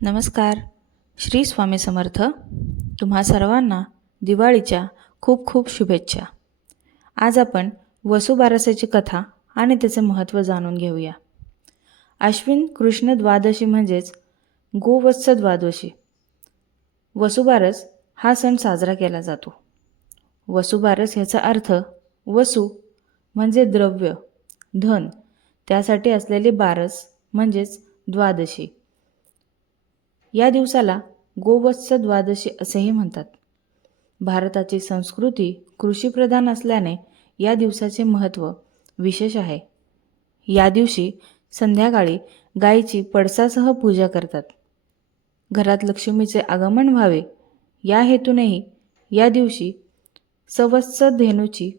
नमस्कार. श्री स्वामी समर्थ. तुम्हा सर्वांना दिवाळीच्या खूप खूप शुभेच्छा. आज आपण वसुबारसाची कथा आणि त्याचे महत्त्व जाणून घेऊया. अश्विन कृष्ण द्वादशी म्हणजेच गोवत्स द्वादशी. वसुबारस हा सण साजरा केला जातो. वसुबारस ह्याचा अर्थ वसु म्हणजे द्रव्य धन त्यासाठी असलेली बारस म्हणजेच द्वादशी. या दिवसाला गोवत्स द्वादशी असेही म्हणतात. भारताची संस्कृती कृषीप्रधान असल्याने या दिवसाचे महत्त्व विशेष आहे. या दिवशी संध्याकाळी गायीची पडसासह पूजा करतात. घरात लक्ष्मीचे आगमन व्हावे या हेतूनेही या दिवशी सवत्स धेनूची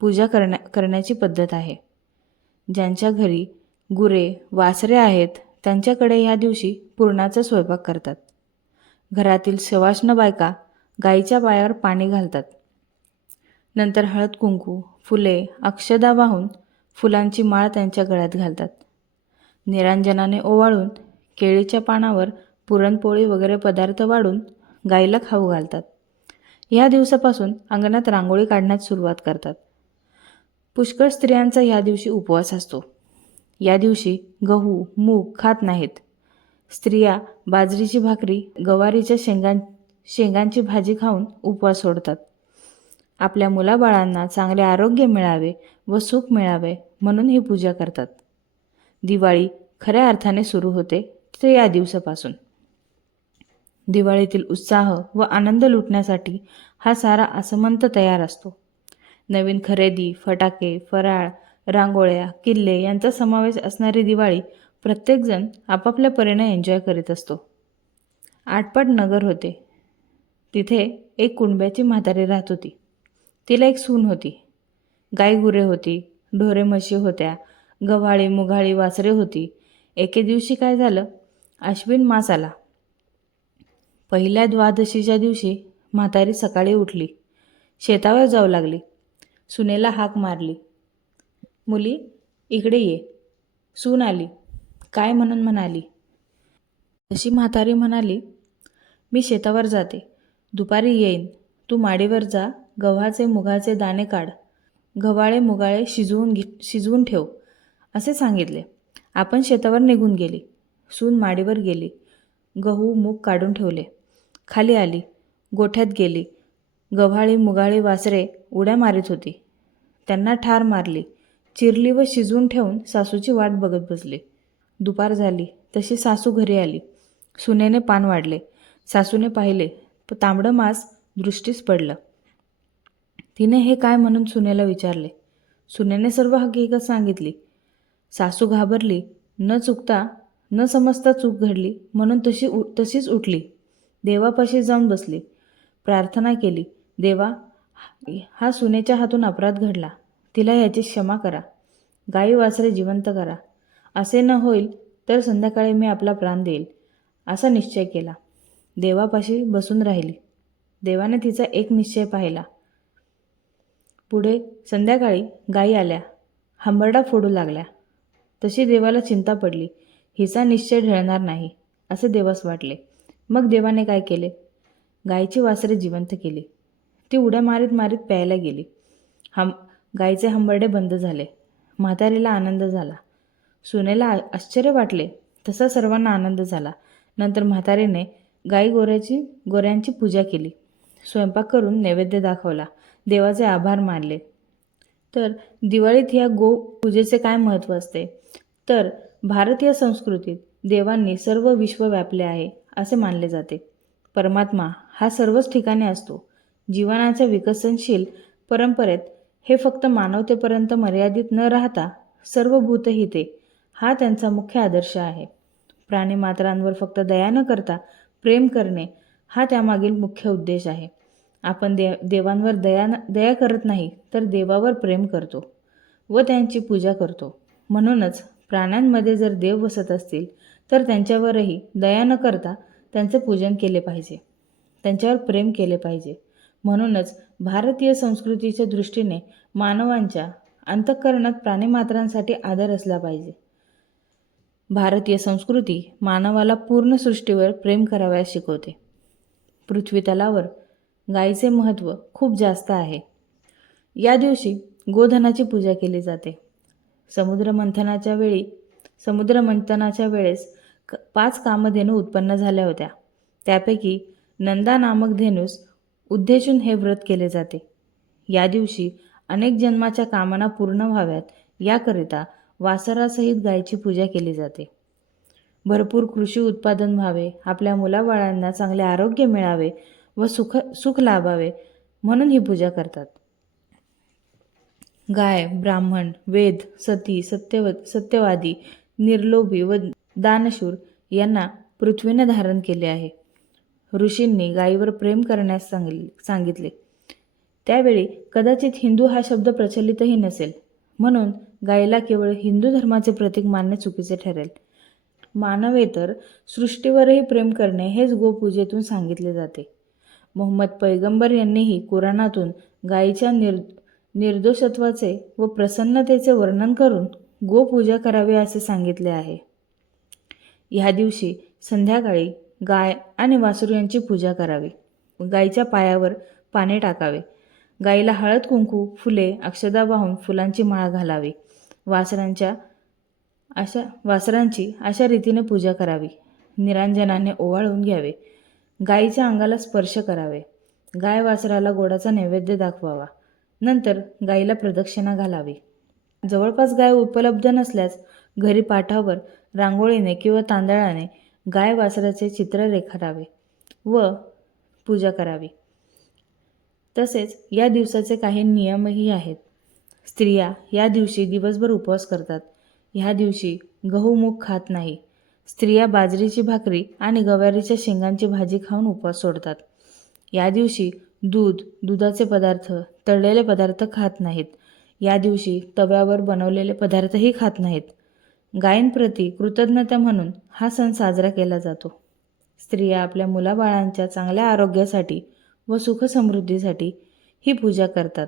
पूजा करण्या करण्याची पद्धत आहे. ज्यांच्या घरी गुरे वासरे आहेत त्यांच्याकडे या दिवशी पुरणाचा स्वयंपाक करतात. घरातील सवाष्ण बायका गाईच्या पायावर पाणी घालतात. नंतर हळद कुंकू फुले अक्षदा वाहून फुलांची माळ त्यांच्या गळ्यात घालतात. निरांजनाने ओवाळून केळीच्या पानावर पुरणपोळी वगैरे पदार्थ वाढून गाईला खाऊ घालतात. या दिवसापासून अंगणात रांगोळी काढण्यास सुरुवात करतात. पुष्कळ स्त्रियांचा या दिवशी उपवास असतो. या दिवशी गहू मूग खात नाहीत. स्त्रिया बाजरीची भाकरी गवारीच्या शेंगां शेंगांची भाजी खाऊन उपवास सोडतात. आपल्या मुलाबाळांना चांगले आरोग्य मिळावे व सुख मिळावे म्हणून ही पूजा करतात. दिवाळी खऱ्या अर्थाने सुरू होते ते या दिवसापासून. दिवाळीतील उत्साह व आनंद लुटण्यासाठी हा सारा असमंत तयार असतो. नवीन खरेदी फटाके फराळ रांगोळ्या किल्ले यांचा समावेश असणारी दिवाळी प्रत्येकजण आपापल्या परीने एन्जॉय करीत असतो. आटपाट नगर होते. तिथे एक कुणब्याची म्हातारी राहत होती. तिला एक सून होती. गाय गुरे होती ढोरे म्हशी होत्या गव्हाळी मुघाळी वासरे होती. एके दिवशी काय झालं? अश्विन मास आला. पहिल्या द्वादशीच्या दिवशी म्हातारी सकाळी उठली. शेतावर जाऊ लागली. सुनेला हाक मारली. मुली इकडे ये. सून आली. काय म्हणून म्हणाली? तशी म्हातारी म्हणाली मी शेतावर जाते. दुपारी येईन. तू माडीवर जा. गव्हाचे मुगाचे दाणे काढ. गव्हाळे मुगाळे शिजवून घे शिजवून ठेव. असे सांगितले. आपण शेतावर निघून गेली. सून माडीवर गेली. गहू मूग काढून ठेवले. खाली आली. गोठ्यात गेली. गव्हाळी मुगाळी वासरे उड्या मारीत होती. त्यांना ठार मारली. चिरली व शिजवून ठेवून सासूची वाट बघत बसली. दुपार झाली तशी सासू घरी आली. सुनेने पान वाढले. सासूने पाहिले प तांबडं मांस दृष्टीस पडलं. तिने हे काय म्हणून सुनेला विचारले? सुनेने सर्व हकीकत सांगितली. सासू घाबरली न चुकता न समजता चूक घडली म्हणून तशी उ तशीच उठली. देवापाशी जाऊन बसली. प्रार्थना केली देवा हा सुनेच्या हातून अपराध घडला. तिला याची क्षमा करा. गाई वासरे जिवंत करा. असे न होईल तर संध्याकाळी मी आपला प्राण देईल असा निश्चय केला. देवापाशी बसून राहिली. देवाने तिचा एक निश्चय पाहिला. पुढे संध्याकाळी गायी आल्या. हंबरडा फोडू लागल्या. तशी देवाला चिंता पडली. हिचा निश्चय ढळणार नाही असे देवास वाटले. मग देवाने काय केले? गायीची वासरे जिवंत केली. ती उड्या मारीत मारीत प्यायला गेली. हम गायीचे हंबरडे बंद झाले. म्हातारीला आनंद झाला. सुनेला आ- आश्चर्य वाटले. तसा सर्वांना आनंद झाला. नंतर म्हातारीने गाई गोऱ्याची गोऱ्यांची पूजा केली. स्वयंपाक करून नैवेद्य दाखवला. देवाचे आभार मानले. तर दिवाळीत ह्या गो पूजेचे काय महत्त्व असते? तर भारतीय संस्कृतीत देवांनी सर्व विश्व व्यापले आहे असे मानले जाते. परमात्मा हा सर्वच ठिकाणी असतो. जीवनाच्या विकसनशील परंपरेत हे फक्त मानवतेपर्यंत मर्यादित न राहता सर्व भूतहिते हा त्यांचा मुख्य आदर्श आहे. प्राणीमात्रांवर फक्त दया न करता प्रेम करणे हा त्यामागील मुख्य उद्देश आहे. आपण दे देवांवर दया न दया करत नाही तर देवावर प्रेम करतो व त्यांची पूजा करतो. म्हणूनच प्राण्यांमध्ये जर देव बसत असतील तर त्यांच्यावरही दया न करता त्यांचे पूजन केले पाहिजे. त्यांच्यावर प्रेम केले पाहिजे. म्हणूनच भारतीय संस्कृतीच्या दृष्टीने मानवांच्या अंतःकरणात प्राणीमात्रांसाठी आदर असला पाहिजे. भारतीय संस्कृती मानवाला पूर्ण सृष्टीवर प्रेम करावयास शिकवते. पृथ्वी तलावर गायीचे महत्त्व खूप जास्त आहे. या दिवशी गोधनाची पूजा केली जाते. समुद्रमंथनाच्या वेळी समुद्रमंथनाच्या वेळेस क पाच कामधेनू उत्पन्न झाल्या होत्या. त्यापैकी नंदा नामक धेनूस उद्देशून हे व्रत केले जाते. या दिवशी अनेक जन्माच्या कामना पूर्ण व्हाव्यात याकरिता वासरासहित गायीची पूजा केली जाते. भरपूर कृषी उत्पादन व्हावे आपल्या मुलाबाळांना चांगले आरोग्य मिळावे व सुख सुख लाभावे म्हणून ही पूजा करतात. गाय ब्राह्मण वेद सती सत्यव सत्यवादी निर्लोभी व दानशूर यांना पृथ्वीने धारण केले आहे. ऋषींनी गायीवर प्रेम करण्यास सांगले सांगितले. त्यावेळी कदाचित हिंदू हा शब्द प्रचलितही नसेल. म्हणून गायीला केवळ हिंदू धर्माचे प्रतीक मानणे चुकीचे ठरेल. मानवेतर सृष्टीवरही प्रेम करणे हेच गोपूजेतून सांगितले जाते. मोहम्मद पैगंबर यांनीही कुराणातून गायीच्या निर् निर्दोषत्वाचे व प्रसन्नतेचे वर्णन करून गोपूजा करावी असे सांगितले आहे. ह्या दिवशी संध्याकाळी गाय आणि वासरू यांची पूजा करावी. गायीच्या पायावर पाणी टाकावे. गायीला हळद कुंकू फुले अक्षदा वाहून फुलांची माळ घालावी. वासरांच्या अशा वासरांची अशा रीतीने पूजा करावी. निरांजनाने ओवाळून घ्यावे. गायीच्या अंगाला स्पर्श करावे. गाय वासराला गोडाचा नैवेद्य दाखवावा. नंतर गायीला प्रदक्षिणा घालावी. जवळपास गाय उपलब्ध नसल्यास घरी पाठावर रांगोळीने किंवा तांदळाने गाय वासराचे चित्र रेखाटावे व पूजा करावी. तसेच या दिवसाचे काही नियमही आहेत. स्त्रिया या दिवशी दिवसभर उपवास करतात. ह्या दिवशी गहू मूग खात नाही. स्त्रिया बाजरीची भाकरी आणि गवारीच्या शेंगांची भाजी खाऊन उपवास सोडतात. या दिवशी दूध दुधाचे पदार्थ तळलेले पदार्थ खात नाहीत. या दिवशी तव्यावर बनवलेले पदार्थही खात नाहीत. गायींप्रती कृतज्ञता म्हणून हा सण साजरा केला जातो. स्त्रिया आपल्या मुलाबाळांच्या चांगल्या आरोग्यासाठी व सुखसमृद्धीसाठी ही पूजा करतात.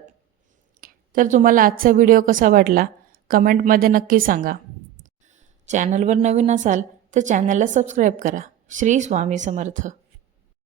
तर तुम्हाला आजचा व्हिडिओ कसा वाटला? कमेंटमध्ये नक्की सांगा. चॅनलवर नवीन असाल तर चॅनलला सबस्क्राईब करा. श्री स्वामी समर्थ.